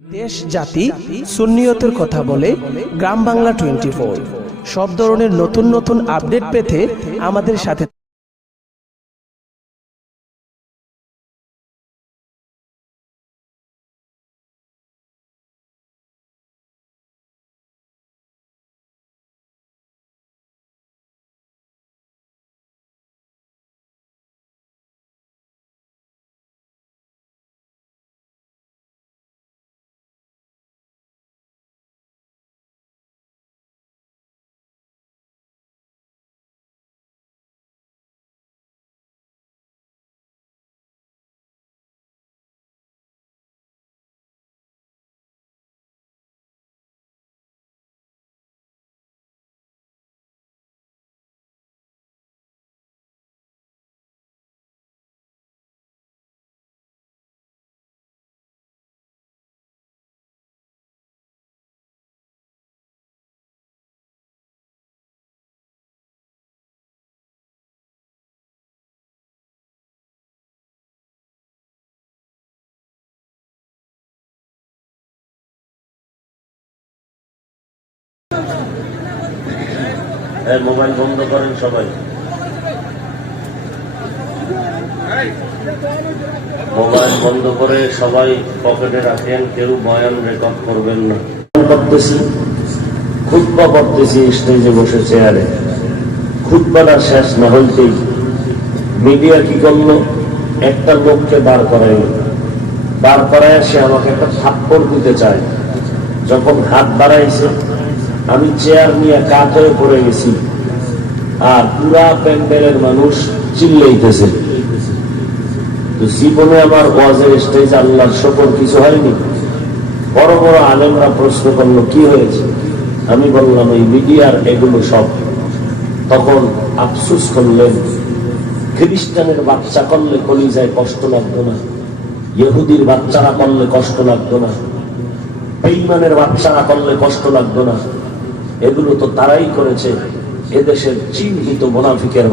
দেশ, জাতি, সুন্নিয়তের কথা বলে গ্রাম বাংলা টোয়েন্টি সব ধরনের নতুন নতুন আপডেট পেতে আমাদের সাথে মোবাইল বন্ধ করেন সবাই। মোবাইল বন্ধ করে সবাই পকেটে রাখেন, কেউ বয়ান রেকর্ড করবেন না। করতেছি খুদ্া স্টেজে বসে চেয়ারে শেষ না হইতেই মিডিয়া কি করল? একটা লোককে বার করাইল। বার করায় সে আমাকে একটা থাপ্পড় দিতে চায়। যখন হাত বাড়াইছে আমি চেয়ার নিয়ে কাত হয়ে পড়ে গেছি। আর পুরা প্যান্ডেলের মানুষ চিল্লাইতেছে। তো জীবনে আমার ওয়াজের স্টেজ আল্লাহর শকর কিছু হয়নি। বড় বড় আলেমরা প্রশ্ন করল, কি হয়েছে? আমি বললাম, এই মিডিয়ার এগুলো সব। তখন আফসুস করলেন, খ্রিস্টানের বাচ্চা করলে কলিজায় কষ্ট লাগতো না। ইহুদির বাচ্চারা করলে কষ্ট লাগতো না। বেইমানের বাচ্চারা করলে কষ্ট লাগতো না। এগুলো তো তারাই করেছে। এদেশের চিহ্নিত মোনাফিকের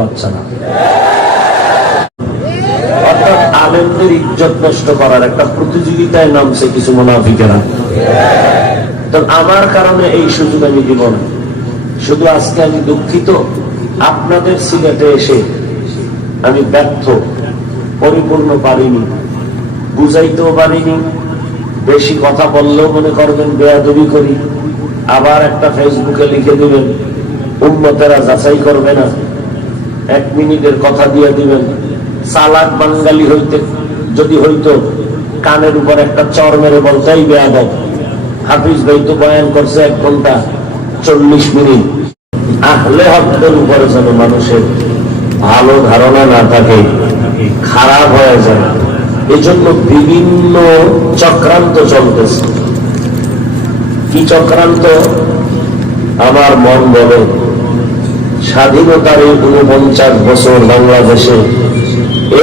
এই সুযোগ আমি না। শুধু আজকে আমি দুঃখিত, আপনাদের সিলেটে এসে আমি ব্যর্থ, পরিপূর্ণ পারিনি, বুঝাইতেও পারিনি, বেশি কথা বললেও মনে করবেন বেয়াদবি করি। আবার একটা ফেসবুকে লিখে দিবেন উন্নতেরা যাচাই করবে না। এক মিনিটের কথা দিয়ে দিবেন সালাক বাঙ্গালি হইতে, যদি হইতো, কানের উপর একটা চর মেরে বলতেই বেয়াদব। হাফিজ ভাই তো বয়ান করছে এক ঘণ্টা, চল্লিশ মিনিট। আহলে হকদের উপরে যেন মানুষের ভালো ধারণা না থাকে, খারাপ হয়ে যায়। এজন্য বিভিন্ন চক্রান্ত চলতেছে। কি চক্রান্ত? আমার মন বলে, স্বাধীনতার এই উনপঞ্চাশ বছর বাংলাদেশে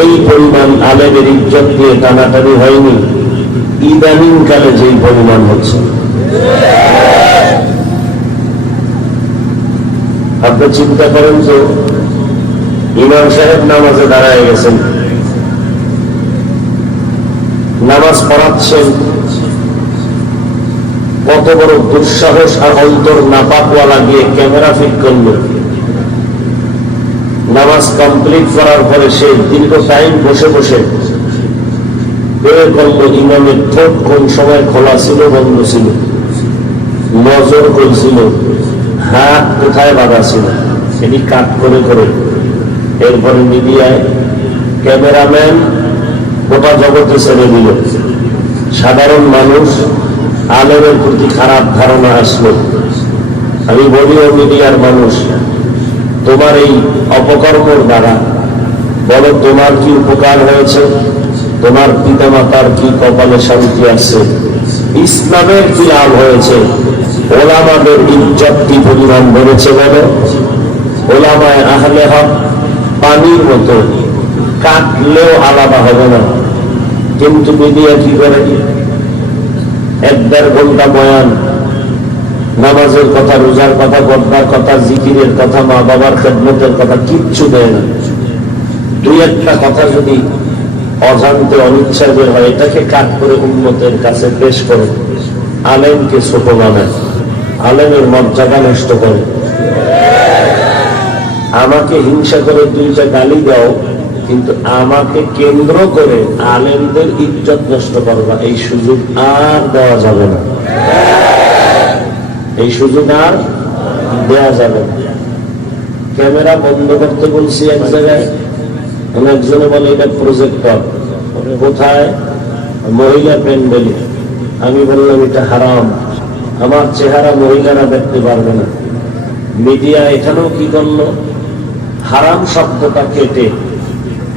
এই পরিমাণ আলেমের ইজ্জত দিয়ে টানাটানি হয়নি। ইদানিং কালে যেই পরিমাণ হচ্ছে। আপনি চিন্তা করেন তো, ইমাম সাহেব নামাজে দাঁড়ায় গেছেন। নামাজ পড়াচ্ছেন। কত বড় দুঃসাহস আর অন্তর নাপাকওয়ালা গিয়ে ক্যামেরা ফিট করল। নামাজ কমপ্লিট করার পরে সে দীর্ঘ টাইম বসে বসে বের করল ইমামের ঠোঁট কোন সময় খোলা ছিল, বন্ধ ছিল, নজর করছিল হাত কোথায় বাধা ছিল সেটি কাট করে করে এরপরে মিডিয়ায় ক্যামেরাম্যান গোটা জগতে ছেড়ে দিল। সাধারণ মানুষ আলেমের প্রতি খারাপ ধারণা আসলো। আমি বলি, ও মিডিয়ার মানুষ, তোমার এই অপকর্মর দ্বারা বলো তোমার কি উপকার হয়েছে? তোমার পিতা মাতার কি কপালে শান্তি আছে? ইসলামের কি লাভ হয়েছে? ওলামাদের ইজ্জত কি পরিমাণ বেড়েছে বলো? ওলামায় আহলে হক পানির মতো কাটলেও আলাদা হবে না। কিন্তু মিডিয়া কি করে? এক দেড় ঘণ্টা বয়ান। নামাজের কথা, রোজার কথা, পর্দার কথা, জিকিরের কথা মা বাবার খেদমতের কথা কিচ্ছু দেয় না। দুই একটা কথা যদি অজান্তে অনিচ্ছা বের হয়, এটাকে কাট করে উন্নতের কাছে পেশ করে। আলেমকে ছোট বানায়। আলেমের মর্যাদা নষ্ট করে। আমাকে হিংসা করে দুইটা গালি দাও কিন্তু আমাকে কেন্দ্র করে আলেমদের ইজ্জত নষ্ট করবা, এই সুযোগ আর দেওয়া যাবে না। এই সুযোগ আর দেওয়া যাবে না। ক্যামেরা বন্ধ করতে বলছি এক জায়গায়। আমি একজনে বলে, এটা প্রজেক্টর কোথায়? মহিলা প্যান্ডেলে। আমি বললাম, এটা হারাম। আমার চেহারা মহিলারা দেখতে পারবে না। মিডিয়া এখানেও কি করল? হারাম শব্দটা কেটে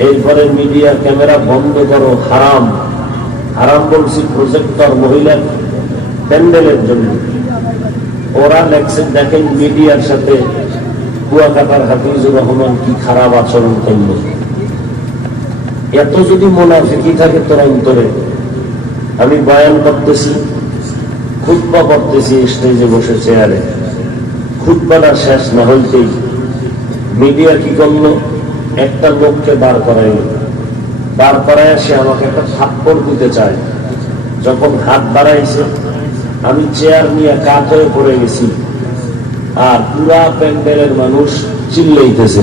এরপরে মিডিয়া ক্যামেরা বন্ধ করো, হারাম। হারাম বলছি প্রজেক্টর মহিলা প্যান্ডেলের জন্য। ওরা লেখছে, দেখেন মিডিয়ার সাথে কুয়াকাটার হাফিজুর রহমান কি খারাপ আচরণ করল। এত যদি মোনাফিকি থাকে তোর অন্তরে, আমি বয়ান করতেছি খুদ্া করতেছি স্টেজে বসে চেয়ারে খুদ্াটা শেষ না হইতেই মিডিয়া কি করল? একটা লোককে বার করাইল বার করায় সে আমাকে একটা থাপ্পড় দিতে চায়। যখন হাত বাড়াইছে, আমি চেয়ার নিয়ে কাত হয়ে পড়ে গেছি। আর পুরা প্যান্ডেলের মানুষ চিল্লাইতেছে।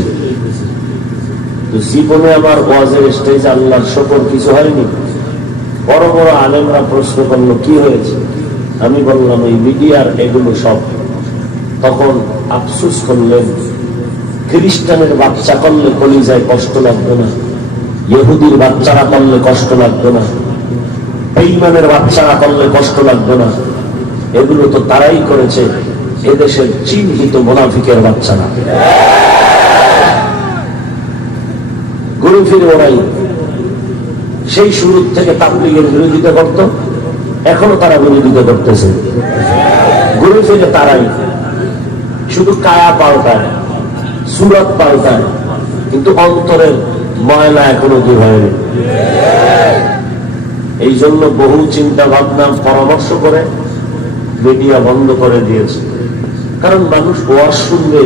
তো জীবনে আমার ওয়াজের স্টেজ আল্লাহর শকর কিছু হয়নি। বড় বড় আলেমরা প্রশ্ন করল, কি হয়েছে? আমি বললাম, এই মিডিয়ার এগুলো সব। তখন আফসুস করলেন খ্রিস্টানের বাচ্চা করলে কলিজায় কষ্ট লাগবে না। ইহুদির বাচ্চারা করলে কষ্ট লাগবে না। বেইমানের বাচ্চারা করলে কষ্ট লাগবে না। এগুলো তো তারাই করেছে এদেশের চিহ্নিত মোনাফিকের বাচ্চারা। ঘুরে ফিরে ওরাই সেই শুরু থেকে তাবলিগের বিরোধিতা করত, এখনও তারা বিরোধিতা করতেছে। ঘুরে ফিরে তারাই। শুধু কায়া পাল্টায়। সুরত পাল্টায়। কিন্তু অন্তরের ময়লা এখনও দূর হয়নি। এই জন্য বহু চিন্তা ভাবনা পরামর্শ করে মিডিয়া বন্ধ করে দিয়েছে। কারণ মানুষ ওয়াজ শুনবে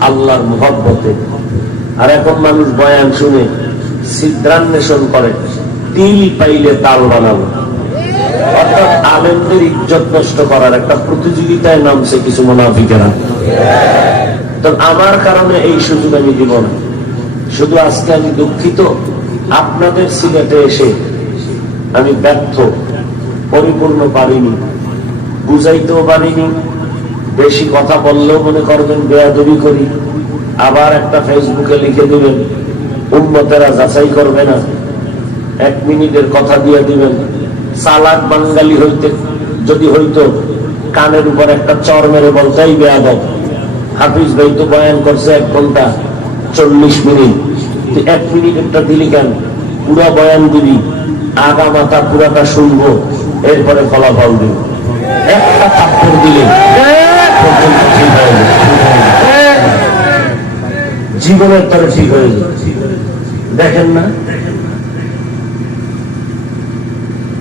আল্লাহর মহব্বতে। আর এখন মানুষ বয়ান শুনে সিদ্ধান্বেষণ করে, তিল পাইলে তাল বানাবো। অর্থাৎ আলেমদের ইজ্জত নষ্ট করার একটা প্রতিযোগিতায় নামছে কিছু মোনাফিকেরা। তো আমার কারণে এই সুযোগ আমি দিব না। শুধু আজকে আমি দুঃখিত, আপনাদের সিলেটে এসে আমি ব্যর্থ, পরিপূর্ণ পারিনি, বুঝাইতেও পারিনি, বেশি কথা বললেও মনে করবেন বেয়াদবি করি, আবার একটা ফেসবুকে লিখে দিবেন উন্নতেরা যাচাই করবে না, এক মিনিটের কথা দিয়ে দিবেন সালাক বাঙ্গালি হইতে, যদি হইতো, কানের উপর একটা চর মেরে বলতেই বেয়াদব। হাফিজ ভাই তো বয়ান করছে এক ঘণ্টা চল্লিশ মিনিট। এক মিনিট একটা দিলি কেন? পুরা বয়ান দিবি। আগা মাথা পুরাটা শুনব। এরপরে ফলাফল দিবি। জীবনের তরে ঠিক হয়ে যাবে দেখেন না?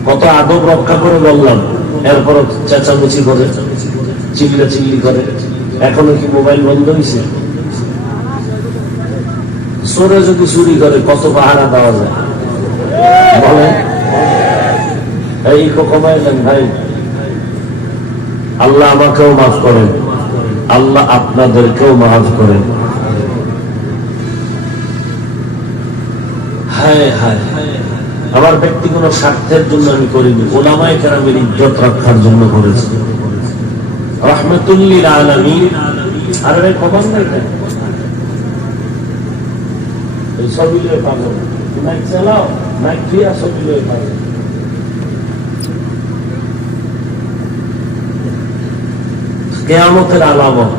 কত আদব রক্ষা করে বললাম। এরপর চেঁচামেচি করে চিল্লা চিল্লি করে। এখনও কি মোবাইল বন্ধ হয়েছে চোরে যদি চুরি করে, কত পাহারা দেওয়া যায়? বলে এই কমাই দেন ভাই। আল্লাহ আমাকেও মাফ করেন। আল্লাহ আপনাদেরকেও মাফ করেন। হায় হায় আমার ব্যক্তিগত স্বার্থের জন্য আমি করিনি। ওলামায় কেরামের ইজ্জত রক্ষার জন্য করেছি। রহমতুল্লিল আলমী আর খবর নাই? কেয়ামতের আল্লাহ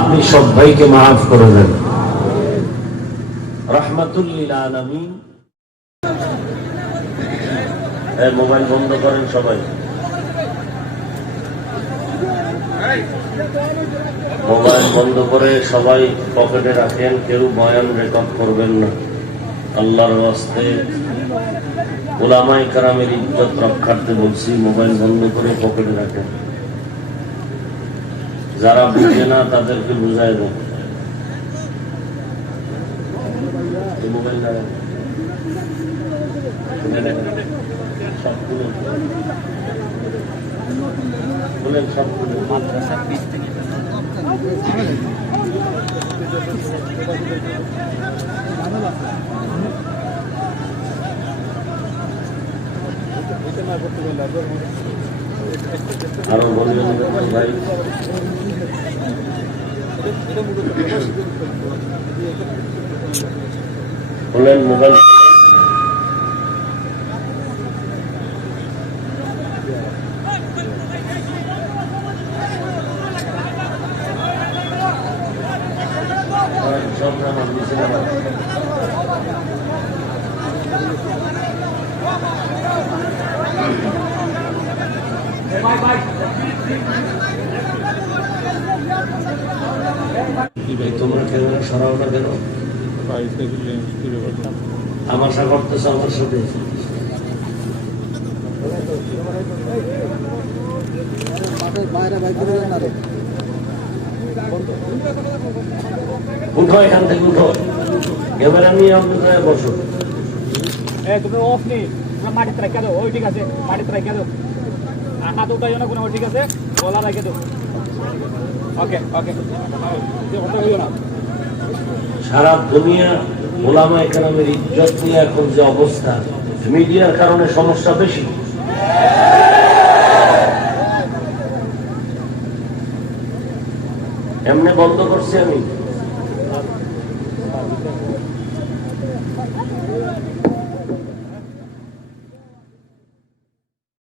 আপনি সব ভাইকে মাফ করে দেন। রহমাতুল্লিল মোবাইল বন্ধ করেন সবাই। মোবাইল বন্ধ করে সবাই পকেটে রাখেন, কেউ বয়ান রেকর্ড করবেন না। আল্লাহর ওয়াস্তে ওলামাই কারামের ইজ্জত রক্ষার্থে বলছি, মোবাইল বন্ধ করে পকেটে রাখেন। যারা বুঝে না, তাদেরকে বুঝায় দেন। মোবাইল। সব পিস থেকে আরও বলবেন ভাই। বলেন মোবাইল সব নামাজ নিচে নামাজ এই তোমরা ক্যামেরা সরাও না কেন? তামাশা করতেছ আমার সাথে। উঠো এখান থেকে উঠো। ক্যামেরা নিয়ে জায়গায় বসো। এ তুমি অফ নেই তোমরা মাটিতে রেখে দাও। ওই ঠিক আছে। মাটিতে রেখে দাও। হাত উঠাইও না কোনো ঠিক আছে? গলা রেখে দাও। ওকে ওকে। সারা দুনিয়া ওলামা একরামের ইজ্জত নিয়ে এখন যে অবস্থা মিডিয়ার কারণে সমস্যা বেশি। এমনি বন্ধ করছি আমি।